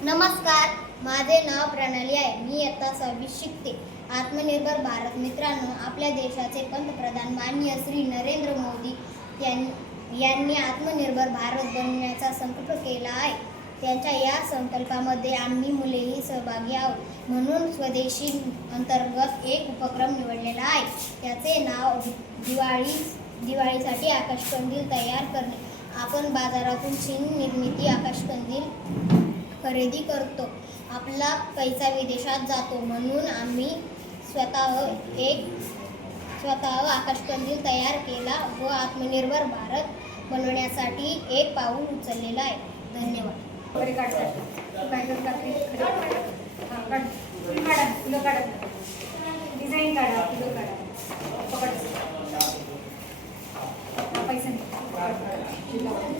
नमस्कार माझे नाव प्रणाली आहे. मी आता सव्वीस शिकते. आत्मनिर्भर भारत मित्रांनो आपल्या देशाचे पंतप्रधान माननीय श्री नरेंद्र मोदी यां- यांनी आत्मनिर्भर भारत बनण्याचा संकल्प केला आहे. त्यांच्या या संकल्पामध्ये आम्ही मुलेही सहभागी आहोत. म्हणून स्वदेशी अंतर्गत एक उपक्रम निवडलेला आहे. त्याचे नाव दिवाळी दिवाळीसाठी आकाशकंदील तयार करणे. आपण बाजारातून चीन निर्मिती आकाशकंदील खरेदी करतो. आपला पैसा विदेशात जातो म्हणून आम्ही स्वतः एक स्वतः आकाशकंदील तयार केला व आत्मनिर्भर भारत बनवण्यासाठी एक पाऊल उचललेलं आहे. धन्यवाद. डिझाईन काढा. काढा. पकड. पैसे